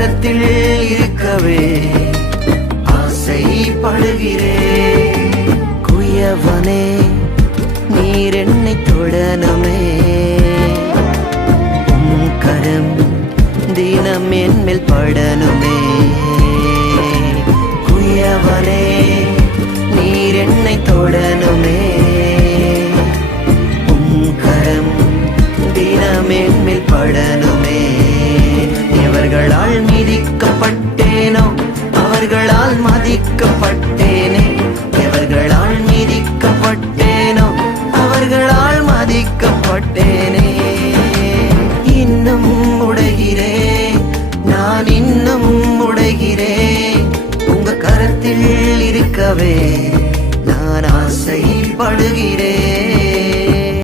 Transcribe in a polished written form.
கரத்தில் இருக்கவே ஆசைப்படுகிறேன். குயவனே நீர் என்னை தொடனுமே, உம் கரம் தினம் என் மேல் படனுமே. குயவனே நீர் என்னை தொடனுமே, உம் கரம் தினம் என் மேல் படனுமே. எவர்களால் மிதிக்கப்பட்டேனோ அவர்களால் மதிக்கப்பட்டேனே,